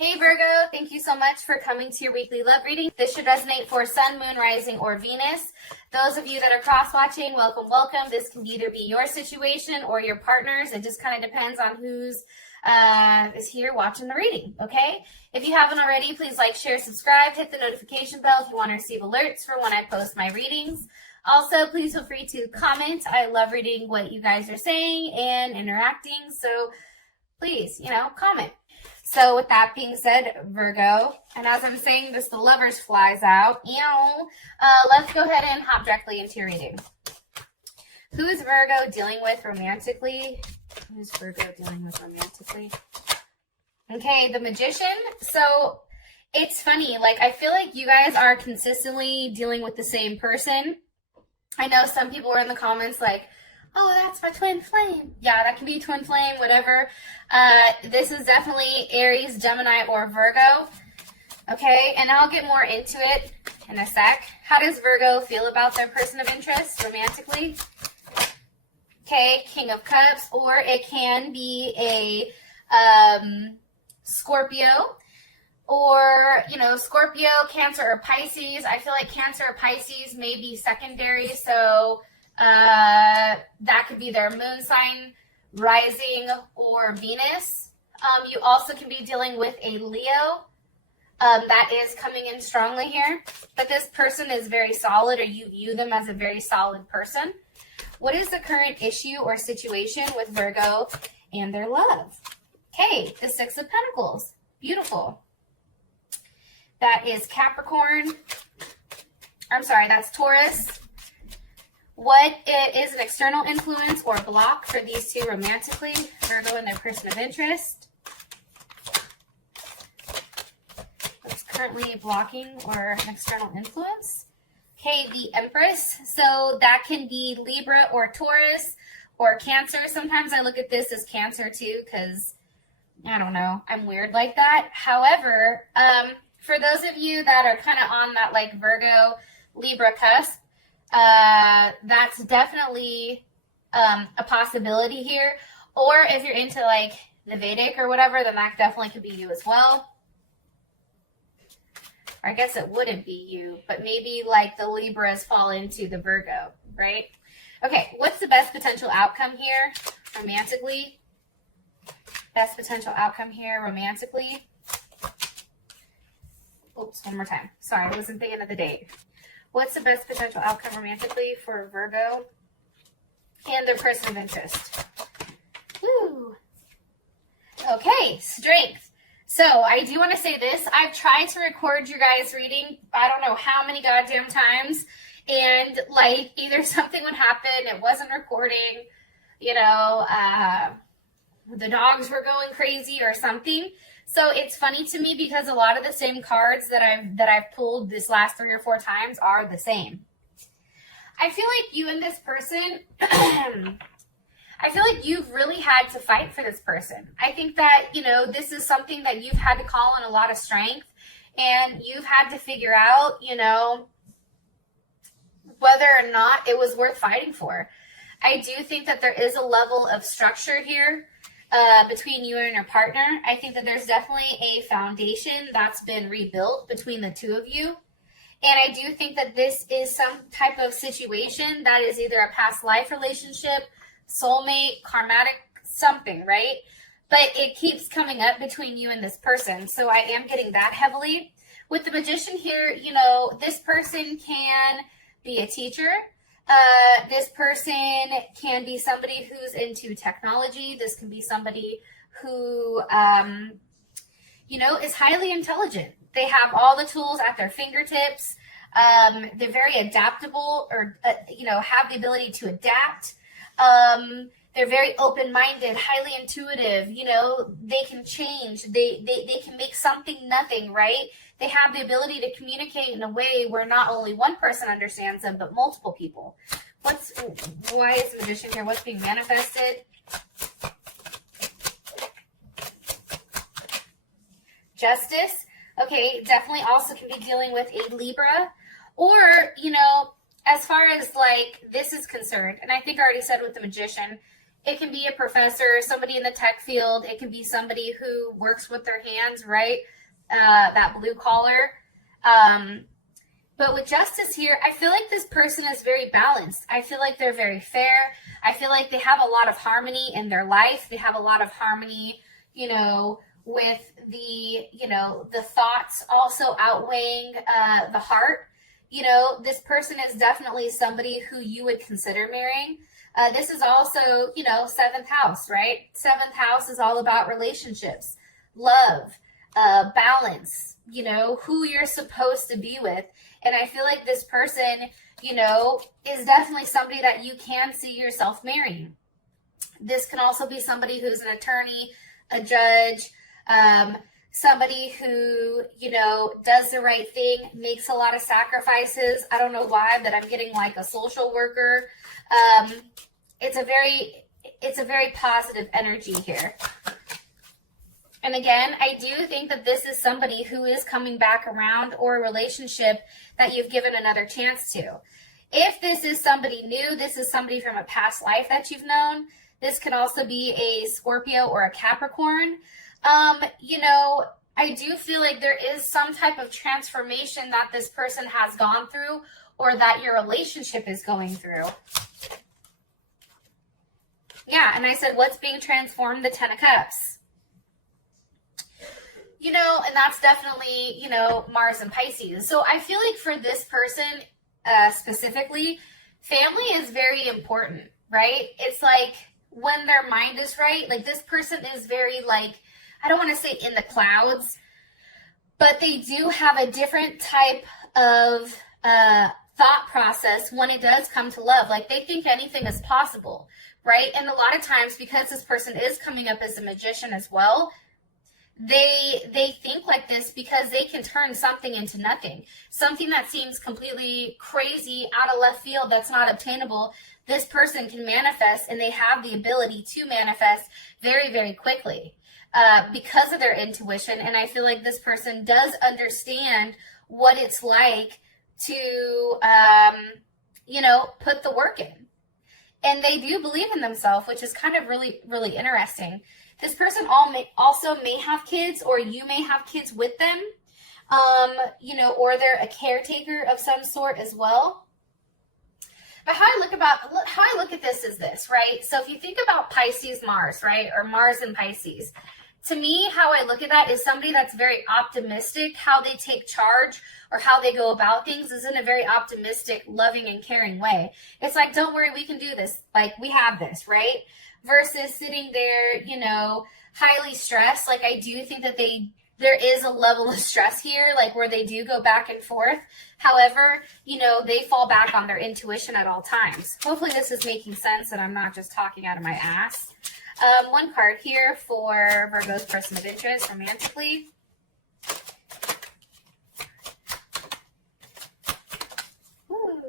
Hey Virgo, thank you so much for coming to your weekly love reading. This should resonate for Sun, Moon, Rising, or Venus. Those of you that are cross-watching, welcome, welcome. This can either be your situation or your partner's. It just kind of depends on who's is here watching the reading, okay? If you haven't already, please like, share, subscribe, hit the notification bell if you want to receive alerts for when I post my readings. Also, please feel free to comment. I love reading what you guys are saying and interacting, so please, comment. So with that being said, Virgo, and as I'm saying this, the lovers flies out. Let's go ahead and hop directly into your reading. Who is Virgo dealing with romantically? Who's Virgo dealing with romantically? Okay, the Magician. So it's funny, I feel like you guys are consistently dealing with the same person. I know some people were in the comments like, oh, that's my twin flame. Yeah, that can be twin flame, whatever. This is definitely Aries, Gemini, or Virgo. Okay, and I'll get more into it in a sec. How does Virgo feel about their person of interest romantically? Okay, King of Cups, or it can be a Scorpio, or, Scorpio, Cancer, or Pisces. I feel like Cancer or Pisces may be secondary, so that could be their moon sign, rising, or Venus. You also can be dealing with a Leo that is coming in strongly here, but this person is very solid, or you view them as a very solid person. What is the current issue or situation with Virgo and their love? Okay, the Six of Pentacles. Beautiful. That is Capricorn. I'm sorry, that's Taurus. What is an external influence or block for these two romantically? Virgo and their person of interest. What's currently blocking or an external influence? Okay, the Empress. So that can be Libra or Taurus or Cancer. Sometimes I look at this as Cancer too because, I don't know, I'm weird like that. However, for those of you that are kind of on that Virgo, Libra cusp, that's definitely a possibility here. Or if you're into the Vedic or whatever, then that definitely could be you as well. Or I guess it wouldn't be you, but maybe the Libras fall into the Virgo, right? Okay, what's the best potential outcome here romantically? Best potential outcome here romantically. Oops, one more time. Sorry, I wasn't thinking of the date. What's the best potential outcome romantically for Virgo and their person of interest? Woo. Okay, Strength. So I do want to say this. I've tried to record your guys' reading, I don't know how many goddamn times, and either something would happen, it wasn't recording, the dogs were going crazy or something. So it's funny to me because a lot of the same cards that I've pulled this last 3 or 4 times are the same. I feel like you and this person, I feel like you've really had to fight for this person. I think that, this is something that you've had to call on a lot of strength, and you've had to figure out, whether or not it was worth fighting for. I do think that there is a level of structure here between you and your partner. I think that there's definitely a foundation that's been rebuilt between the two of you. And I do think that this is some type of situation that is either a past life relationship, soulmate, karmatic, something, right? But it keeps coming up between you and this person. So I am getting that heavily. With the Magician here, this person can be a teacher. This person can be somebody who's into technology. This can be somebody who, is highly intelligent. They have all the tools at their fingertips. They're very adaptable, or, have the ability to adapt. They're very open-minded, highly intuitive. They can change. They can make something nothing, right? They have the ability to communicate in a way where not only one person understands them, but multiple people. Why is the Magician here? What's being manifested? Justice. Okay, definitely also can be dealing with a Libra. Or, as far as this is concerned, and I think I already said with the Magician, It can be a professor, somebody in the tech field. It can be somebody who works with their hands, right? That blue collar. But with justice here, I feel like this person is very balanced. I feel like they're very fair. I feel like they have a lot of harmony in their life. They have a lot of harmony, you know, with the, you know, the thoughts also outweighing the heart. You know, this person is definitely somebody who you would consider marrying. This is also, you know, 7th house, right? 7th house is all about relationships, love, balance, you know, who you're supposed to be with. And I feel like this person, you know, is definitely somebody that you can see yourself marrying. This can also be somebody who's an attorney, a judge, somebody who, you know, does the right thing, makes a lot of sacrifices. I don't know why, but I'm getting like a social worker. It's a very positive energy here. And again, I do think that this is somebody who is coming back around, or a relationship that you've given another chance to. If this is somebody new, this is somebody from a past life that you've known. This could also be a Scorpio or a Capricorn. You know, I do feel like there is some type of transformation that this person has gone through, or that your relationship is going through. Yeah, and I said, what's being transformed? The 10 of Cups. You know, and that's definitely, you know, Mars and Pisces. So I feel like for this person specifically, family is very important, right? It's like when their mind is right, like this person is very like, I don't want to say in the clouds, but they do have a different type of thought process when it does come to love. Like they think anything is possible, right? And a lot of times, because this person is coming up as a magician as well, they think like this because they can turn something into nothing. Something that seems completely crazy, out of left field, that's not obtainable, this person can manifest, and they have the ability to manifest very, very quickly because of their intuition. And I feel like this person does understand what it's like to, you know, put the work in. And they do believe in themselves, which is kind of really, really interesting. This person also may have kids, or you may have kids with them, you know, or they're a caretaker of some sort as well. But how I look at this is this, right? So if you think about Pisces Mars, right, or Mars and Pisces, to me, how I look at that is somebody that's very optimistic. How they take charge or how they go about things is in a very optimistic, loving, and caring way. It's like, don't worry, we can do this. Like, we have this, right? Versus sitting there, you know, highly stressed. Like, I do think that there is a level of stress here, like where they do go back and forth. However, you know, they fall back on their intuition at all times. Hopefully this is making sense and I'm not just talking out of my ass. One card here for Virgo's person of interest romantically. Ooh.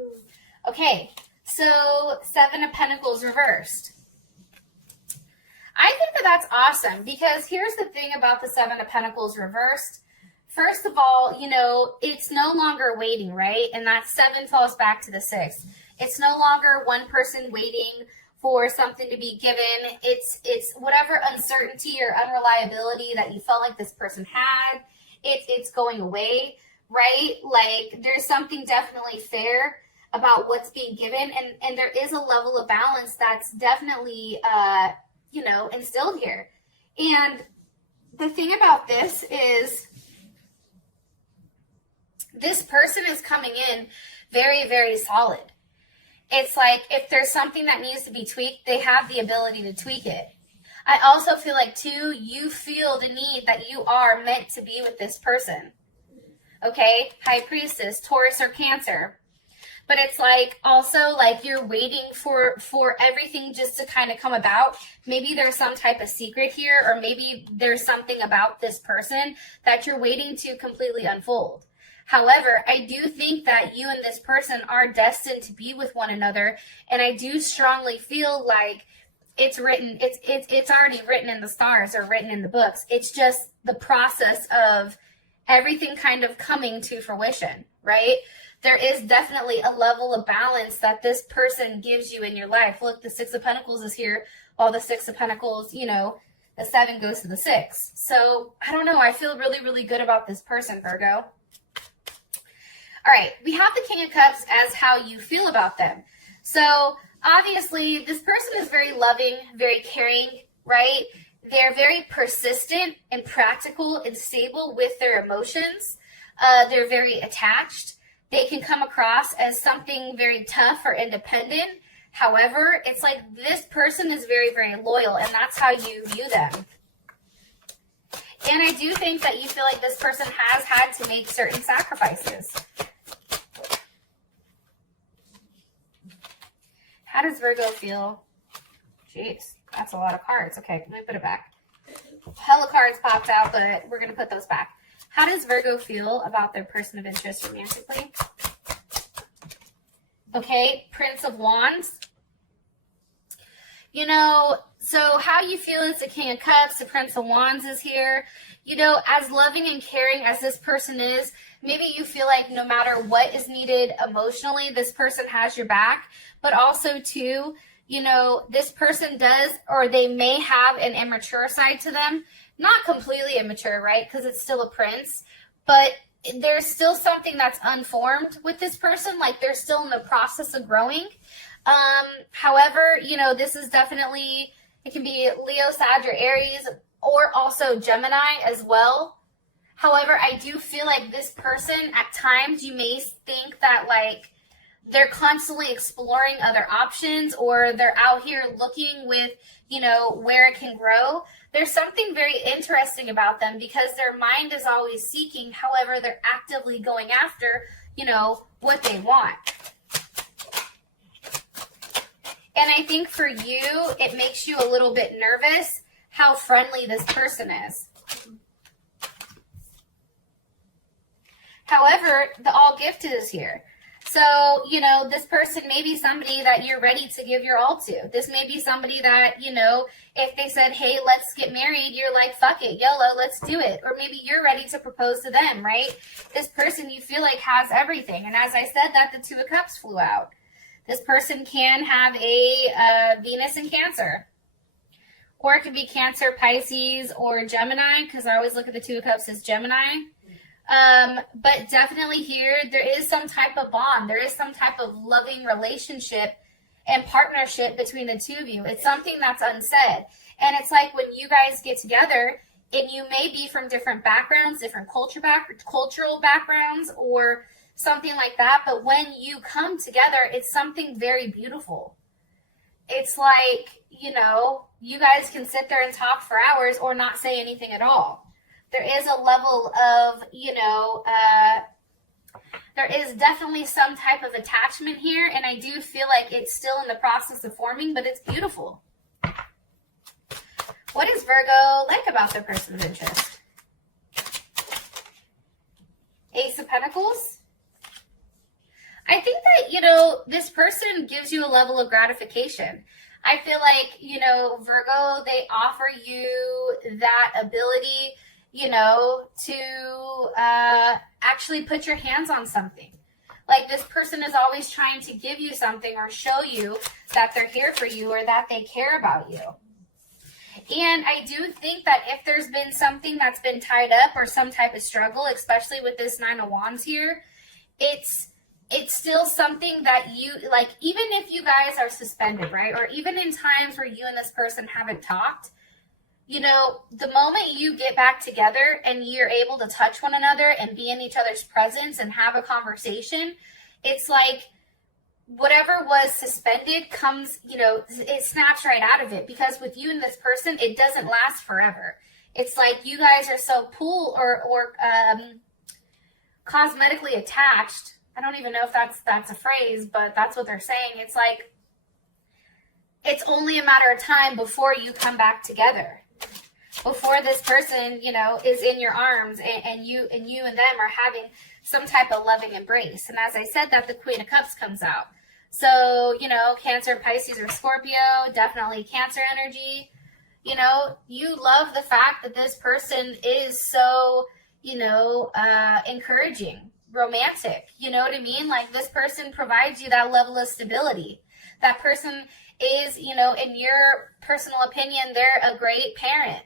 Okay, so 7 of Pentacles reversed. I think that that's awesome, because here's the thing about the 7 of Pentacles reversed. First of all, you know, it's no longer waiting, right? And that 7 falls back to the 6. It's no longer one person waiting for something to be given. It's whatever uncertainty or unreliability that you felt like this person had, it's going away, right? Like, there's something definitely fair about what's being given, and there is a level of balance that's definitely you know, instilled here. And the thing about this is, this person is coming in very, very solid. It's like, if there's something that needs to be tweaked, they have the ability to tweak it. I also feel like, too, you feel the need that you are meant to be with this person. Okay? High Priestess, Taurus or Cancer. But it's like, also, like, you're waiting for everything just to kind of come about. Maybe there's some type of secret here, or maybe there's something about this person that you're waiting to completely unfold. However, I do think that you and this person are destined to be with one another, and I do strongly feel like it's written, it's already written in the stars or written in the books. It's just the process of everything kind of coming to fruition, right? There is definitely a level of balance that this person gives you in your life. Look, the 6 of Pentacles is here, while the Six of Pentacles, you know, the 7 goes to the 6. So I don't know. I feel really, really good about this person, Virgo. All right, we have the King of Cups as how you feel about them. So obviously, this person is very loving, very caring, right? They're very persistent and practical and stable with their emotions. They're very attached. They can come across as something very tough or independent. However, it's like this person is very, very loyal, and that's how you view them. And I do think that you feel like this person has had to make certain sacrifices. How does Virgo feel? Jeez, that's a lot of cards. Okay, let me put it back. Hella cards popped out, but we're going to put those back. How does Virgo feel about their person of interest romantically? Okay, Prince of Wands. You know, so how you feel is the King of Cups, the Prince of Wands is here. You know, as loving and caring as this person is, maybe you feel like no matter what is needed emotionally, this person has your back. But also, too, you know, this person does, or they may have an immature side to them. Not completely immature, right? Because it's still a prince. But there's still something that's unformed with this person. Like, they're still in the process of growing. However, you know, this is definitely, it can be Leo, Sag, or Aries, or also Gemini as well. However, I do feel like this person, at times, you may think that, like, they're constantly exploring other options, or they're out here looking with, you know, where it can grow. There's something very interesting about them because their mind is always seeking. However, they're actively going after, you know, what they want. And I think for you, it makes you a little bit nervous how friendly this person is. However, the all gifted is here. So, you know, this person may be somebody that you're ready to give your all to. This may be somebody that, you know, if they said, hey, let's get married, you're like, fuck it, YOLO, let's do it. Or maybe you're ready to propose to them, right? This person you feel like has everything. And as I said, that the Two of Cups flew out. This person can have a Venus in Cancer. Or it could be Cancer, Pisces, or Gemini, because I always look at the Two of Cups as Gemini. But definitely here, there is some type of bond. There is some type of loving relationship and partnership between the two of you. It's something that's unsaid. And it's like when you guys get together, and you may be from different backgrounds, different cultural backgrounds, or something like that. But when you come together, it's something very beautiful. It's like, you know, you guys can sit there and talk for hours or not say anything at all. There is a level of, you know, there is definitely some type of attachment here, and I do feel like it's still in the process of forming, but it's beautiful. What does Virgo like about their person of interest? Ace of Pentacles. I think that, you know, this person gives you a level of gratification. I feel like, you know, Virgo, they offer you that ability, you know, to actually put your hands on something. Like this person is always trying to give you something or show you that they're here for you or that they care about you. And I do think that if there's been something that's been tied up or some type of struggle, especially with this Nine of Wands here, it's still something that you, like, even if you guys are suspended, right? Or even in times where you and this person haven't talked, you know, the moment you get back together and you're able to touch one another and be in each other's presence and have a conversation, it's like whatever was suspended comes, you know, it snaps right out of it. Because with you and this person, it doesn't last forever. It's like you guys are so or cosmetically attached. I don't even know if that's a phrase, but that's what they're saying. It's like it's only a matter of time before you come back together. Before this person, you know, is in your arms and you and them are having some type of loving embrace. And as I said, that the Queen of Cups comes out. So, you know, Cancer, Pisces, or Scorpio, definitely Cancer energy. You know, you love the fact that this person is so, you know, encouraging, romantic. You know what I mean? Like this person provides you that level of stability. That person is, you know, in your personal opinion, they're a great parent.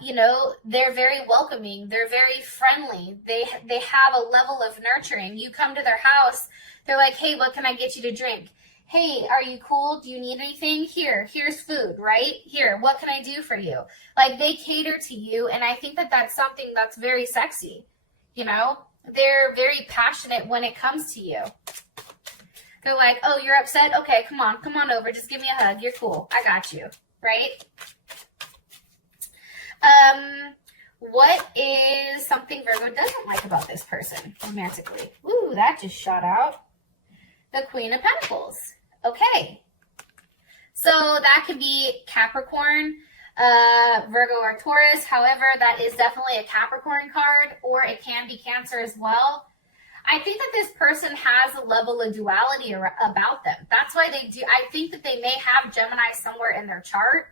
You know, they're very welcoming. They're very friendly. They have a level of nurturing. You come to their house, they're like, hey, what can I get you to drink? Hey, are you cool? Do you need anything? Here's food, right? Here, what can I do for you? Like, they cater to you, and I think that that's something that's very sexy. You know, they're very passionate when it comes to you. They're like, oh, you're upset? Okay, come on over. Just give me a hug. You're cool. I got you, right? What is something Virgo doesn't like about this person romantically? Ooh, that just shot out. The Queen of Pentacles. Okay. So that could be Capricorn, Virgo, or Taurus. However, that is definitely a Capricorn card, or it can be Cancer as well. I think that this person has a level of duality about them. That's why they do. I think that they may have Gemini somewhere in their chart.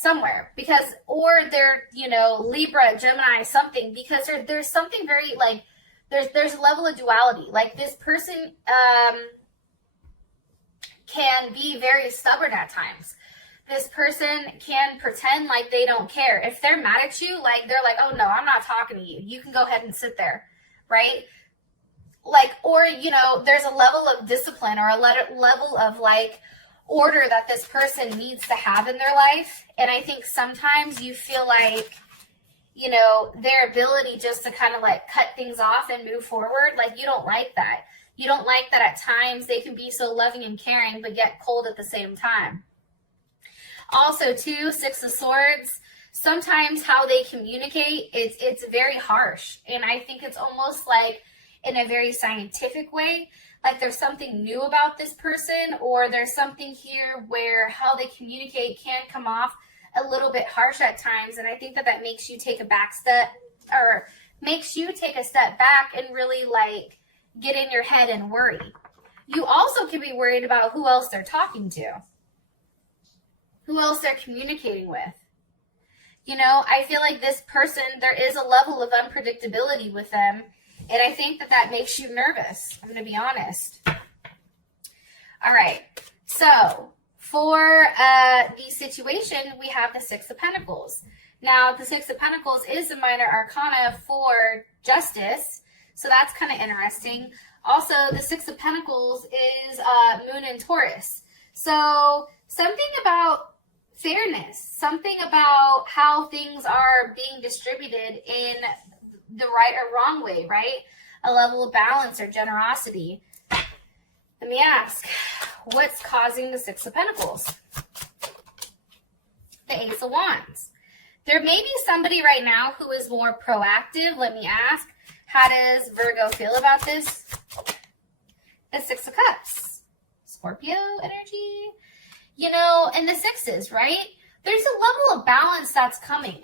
Somewhere, because, or they're, you know, Libra, Gemini, something, because there's something very, like, there's a level of duality. Like, this person can be very stubborn at times. This person can pretend like they don't care. If they're mad at you, like, they're like, oh no, I'm not talking to you. You can go ahead and sit there, right? Like, or, you know, there's a level of discipline or a level of, like, order that this person needs to have in their life. And I think sometimes you feel like, you know, their ability just to kind of like cut things off and move forward, like, you don't like that. You don't like that at times they can be so loving and caring but get cold at the same time. Also, too, Six of Swords, sometimes how they communicate, it's very harsh. And I think it's almost like in a very scientific way. Like, there's something new about this person, or there's something here where how they communicate can come off a little bit harsh at times. And I think that that makes you take a back step, or makes you take a step back and really, like, get in your head and worry. You also can be worried about who else they're talking to, who else they're communicating with. You know, I feel like this person, there is a level of unpredictability with them. And I think that that makes you nervous. I'm going to be honest. All right. So for the situation, we have the Six of Pentacles. Now, the Six of Pentacles is a minor arcana for justice. So that's kind of interesting. Also, the Six of Pentacles is Moon in Taurus. So something about fairness, something about how things are being distributed in the right or wrong way, right? A level of balance or generosity. Let me ask, what's causing the Six of Pentacles? The Ace of Wands. There may be somebody right now who is more proactive. Let me ask, how does Virgo feel about this? The Six of Cups. Scorpio energy. You know, and the sixes, right? There's a level of balance that's coming.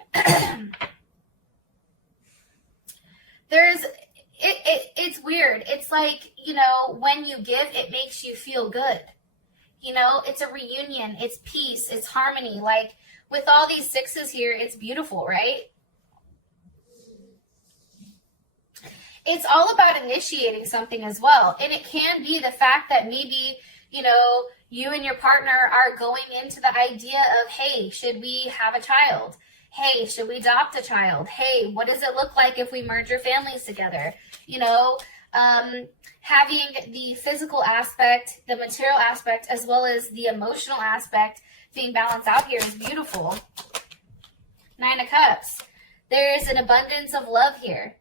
It's weird. It's like, you know, when you give, it makes you feel good. You know, it's a reunion. It's peace. It's harmony. Like, with all these sixes here, it's beautiful, right? It's all about initiating something as well. And it can be the fact that maybe, you know, you and your partner are going into the idea of, hey, should we have a child? Hey, should we adopt a child? Hey, what does it look like if we merge your families together? You know, having the physical aspect, the material aspect, as well as the emotional aspect being balanced out here is beautiful. Nine of Cups. There is an abundance of love here.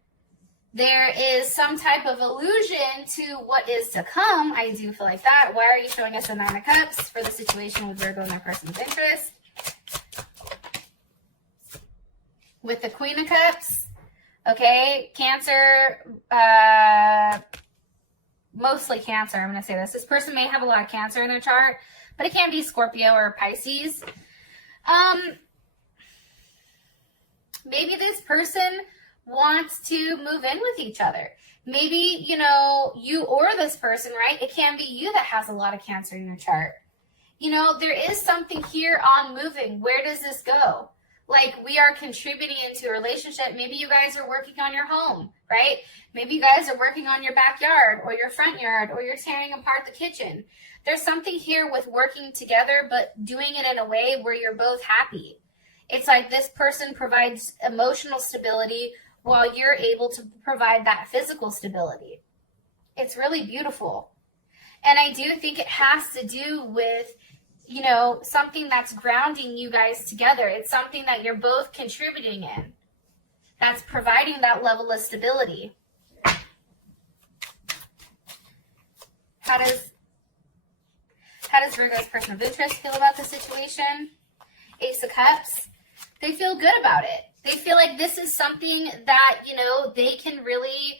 There is some type of allusion to what is to come. I do feel like that. Why are you showing us the Nine of Cups for the situation with Virgo and their person's interest? With the Queen of Cups, okay, Cancer, mostly Cancer, I'm going to say this. This person may have a lot of Cancer in their chart, but it can be Scorpio or Pisces. Maybe this person wants to move in with each other. Maybe, you know, you or this person, right? It can be you that has a lot of Cancer in your chart. You know, there is something here on moving. Where does this go? Like, we are contributing into a relationship. Maybe you guys are working on your home, right? Maybe you guys are working on your backyard or your front yard, or you're tearing apart the kitchen. There's something here with working together, but doing it in a way where you're both happy. It's like this person provides emotional stability while you're able to provide that physical stability. It's really beautiful. And I do think it has to do with, you know, something that's grounding you guys together. It's something that you're both contributing in, that's providing that level of stability. How does Virgo's person of interest feel about the situation? Ace of Cups. They feel good about it. They feel like this is something that, you know, they can really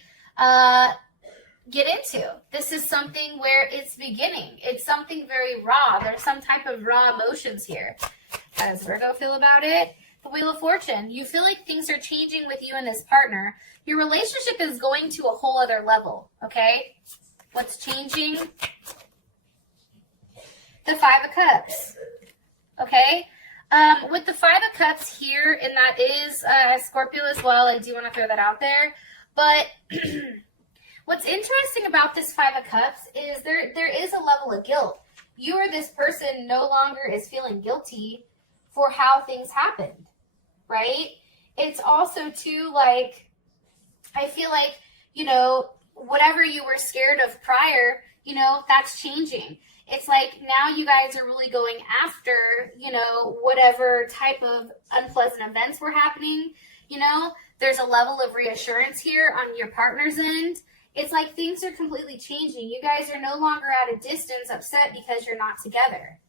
get into. This is something where it's beginning. It's something very raw. There's some type of raw emotions here. How does Virgo feel about it? The Wheel of Fortune. You feel like things are changing with you and this partner. Your relationship is going to a whole other level, okay? What's changing? The Five of Cups, okay? With the Five of Cups here, and that is Scorpio as well, I do want to throw that out there, but what's interesting about this Five of Cups is there is a level of guilt. You or this person no longer is feeling guilty for how things happened, right? It's also too, like, I feel like, you know, whatever you were scared of prior, you know, that's changing. It's like now you guys are really going after, you know, whatever type of unpleasant events were happening. You know, there's a level of reassurance here on your partner's end. It's like things are completely changing. You guys are no longer at a distance upset because you're not together.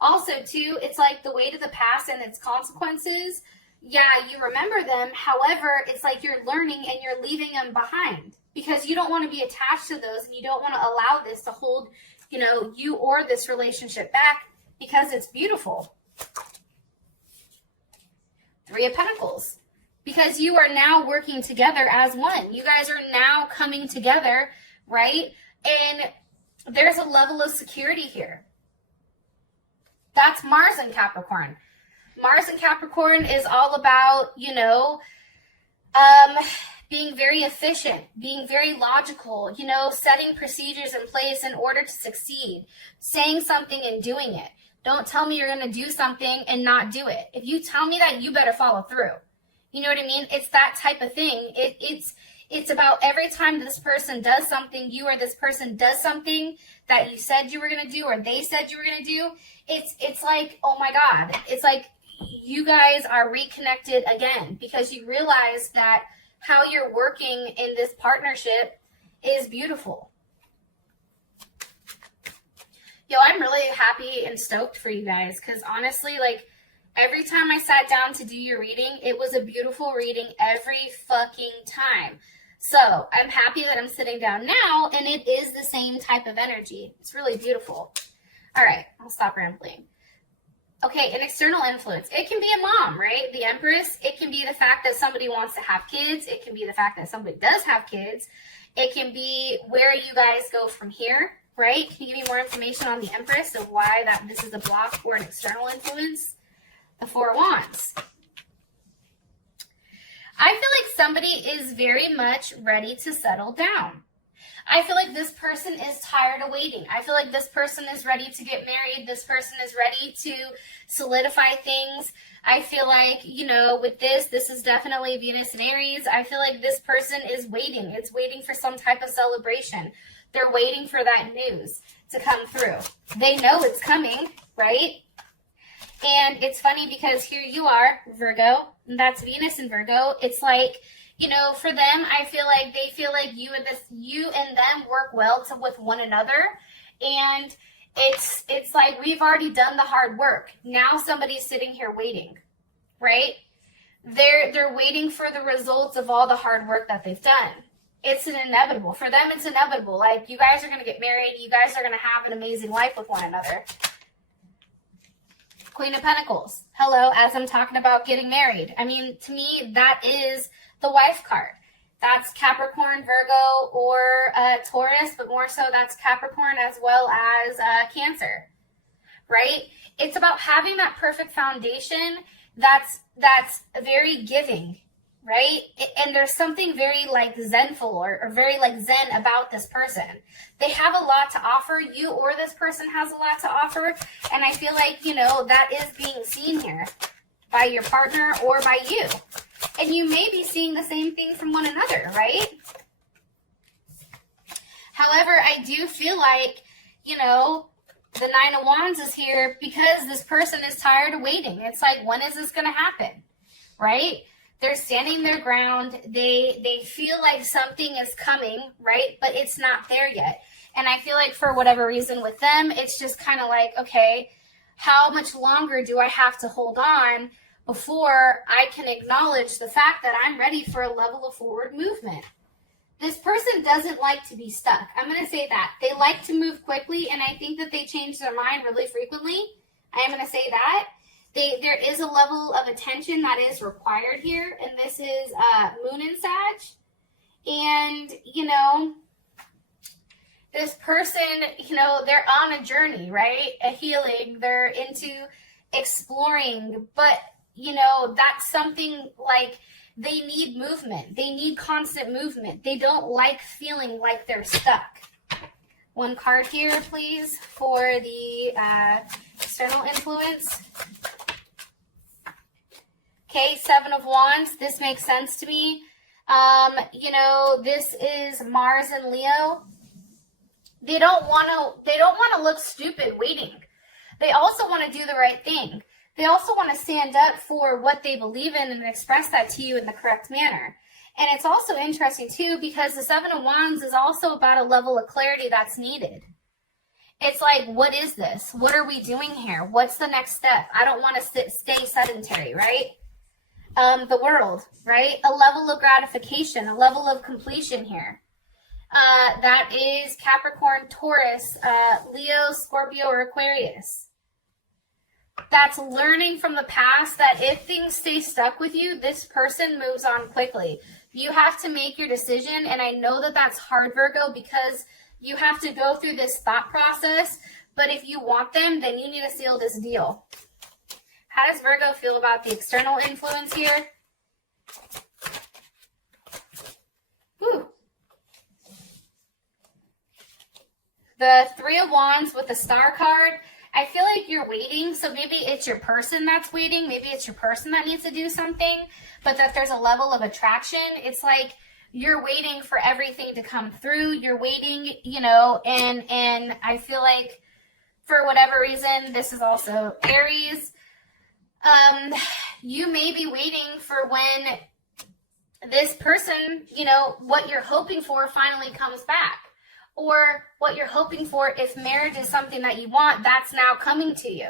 Also, too, it's like the weight of the past and its consequences. Yeah, you remember them. However, it's like you're learning and you're leaving them behind because you don't want to be attached to those, and you don't want to allow this to hold, you know, you or this relationship back because it's beautiful. Three of Pentacles. Because you are now working together as one. You guys are now coming together, right? And there's a level of security here. That's Mars and Capricorn. Mars and Capricorn is all about, you know, being very efficient, being very logical, you know, setting procedures in place in order to succeed, saying something and doing it. Don't tell me you're going to do something and not do it. If you tell me that, you better follow through. You know what I mean? It's that type of thing. It's about every time this person does something, you or this person does something that you said you were going to do or they said you were going to do, it's like, oh my God. It's like you guys are reconnected again because you realize that how you're working in this partnership is beautiful. Yo, I'm really happy and stoked for you guys because honestly, like, every time I sat down to do your reading, it was a beautiful reading every fucking time. So I'm happy that I'm sitting down now and it is the same type of energy. It's really beautiful. All right, I'll stop rambling. Okay, an external influence. It can be a mom, right? The Empress. It can be the fact that somebody wants to have kids. It can be the fact that somebody does have kids. It can be where you guys go from here, right? Can you give me more information on the Empress of why that this is a block or an external influence? The Four of Wands. I feel like somebody is very much ready to settle down. I feel like this person is tired of waiting. I feel like this person is ready to get married. This person is ready to solidify things. I feel like, you know, with this is definitely Venus and Aries. I feel like this person is waiting. It's waiting for some type of celebration. They're waiting for that news to come through. They know it's coming, right? And it's funny because here you are, Virgo, and that's Venus in Virgo. It's like, you know, for them, I feel like they feel like you and them work well with one another. And it's like we've already done the hard work. Now somebody's sitting here waiting, right? They're waiting for the results of all the hard work that they've done. It's an inevitable. For them, it's inevitable. Like, you guys are going to get married. You guys are going to have an amazing life with one another. Queen of Pentacles. Hello, as I'm talking about getting married. I mean, to me, that is the wife card. That's Capricorn, Virgo, or Taurus, but more so that's Capricorn as well as Cancer, right? It's about having that perfect foundation that's very giving, right? And there's something very like zenful or very like zen about this person. They have a lot to offer. You or this person has a lot to offer. And I feel like, you know, that is being seen here by your partner or by you. And you may be seeing the same thing from one another, right? However, I do feel like, you know, the Nine of Wands is here because this person is tired of waiting. It's like, when is this going to happen, right? They're standing their ground. They feel like something is coming, right? But it's not there yet. And I feel like for whatever reason with them, it's just kind of like, okay, how much longer do I have to hold on before I can acknowledge the fact that I'm ready for a level of forward movement? This person doesn't like to be stuck. I'm going to say that. They like to move quickly, and I think that they change their mind really frequently. I am going to say that. There is a level of attention that is required here, and this is Moon in Sag. And, you know, this person, you know, they're on a journey, right? A healing. They're into exploring, but, you know, that's something like they need movement. They need constant movement. They don't like feeling like they're stuck. One card here, please, for the external influence. Okay, Seven of Wands. This makes sense to me. You know, this is Mars and Leo. They don't want to look stupid waiting. They also want to do the right thing. They also want to stand up for what they believe in and express that to you in the correct manner. And it's also interesting, too, because the Seven of Wands is also about a level of clarity that's needed. It's like, what is this? What are we doing here? What's the next step? I don't want to stay sedentary, right? The World, right? A level of gratification, a level of completion here. That is Capricorn, Taurus, Leo, Scorpio, or Aquarius. That's learning from the past that if things stay stuck with you, this person moves on quickly. You have to make your decision, and I know that that's hard, Virgo, because you have to go through this thought process, but if you want them, then you need to seal this deal. How does Virgo feel about the external influence here? Whew. The Three of Wands with the Star card. I feel like you're waiting, so maybe it's your person that's waiting. Maybe it's your person that needs to do something, but that there's a level of attraction. It's like you're waiting for everything to come through. You're waiting, you know, and I feel like for whatever reason, this is also Aries. You may be waiting for when this person, you know, what you're hoping for finally comes back. Or what you're hoping for, if marriage is something that you want, that's now coming to you.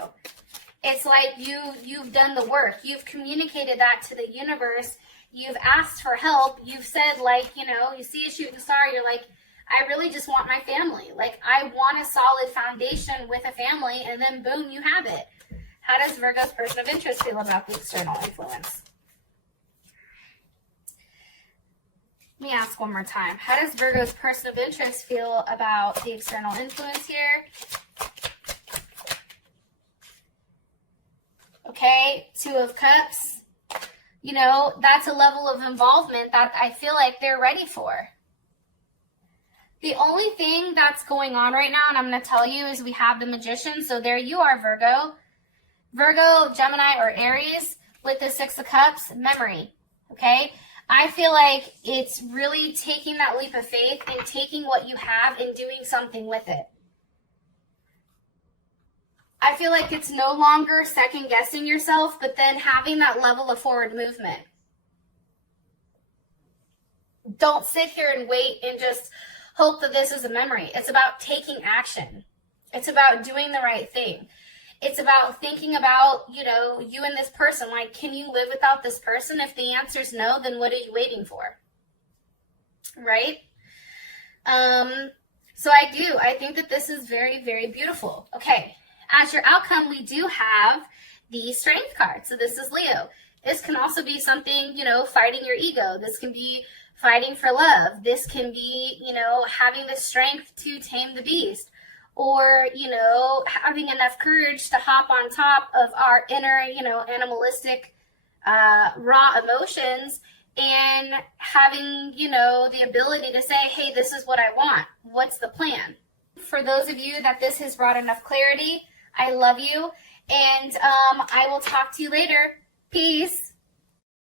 It's like you've done the work. You've communicated that to the universe. You've asked for help. You've said, like, you know, you see a shooting star, you're like, I really just want my family. Like, I want a solid foundation with a family, and then boom, you have it. How does Virgo's person of interest feel about the external influence? Let me ask one more time. How does Virgo's person of interest feel about the external influence here? Okay, Two of Cups. You know, that's a level of involvement that I feel like they're ready for. The only thing that's going on right now, and I'm going to tell you, is we have the Magician. So there you are, Virgo. Virgo, Gemini, or Aries with the Six of Cups, memory. Okay? I feel like it's really taking that leap of faith and taking what you have and doing something with it. I feel like it's no longer second guessing yourself, but then having that level of forward movement. Don't sit here and wait and just hope that this is a memory. It's about taking action. It's about doing the right thing. It's about thinking about, you know, you and this person. Like, can you live without this person? If the answer is no, then what are you waiting for? Right? So I do. I think that this is very, very beautiful. Okay. As your outcome, we do have the Strength card. So this is Leo. This can also be something, you know, fighting your ego. This can be fighting for love. This can be, you know, having the strength to tame the beast. Or, you know, having enough courage to hop on top of our inner, you know, animalistic raw emotions and having, you know, the ability to say, hey, this is what I want. What's the plan? For those of you that this has brought enough clarity, I love you. And I will talk to you later. Peace.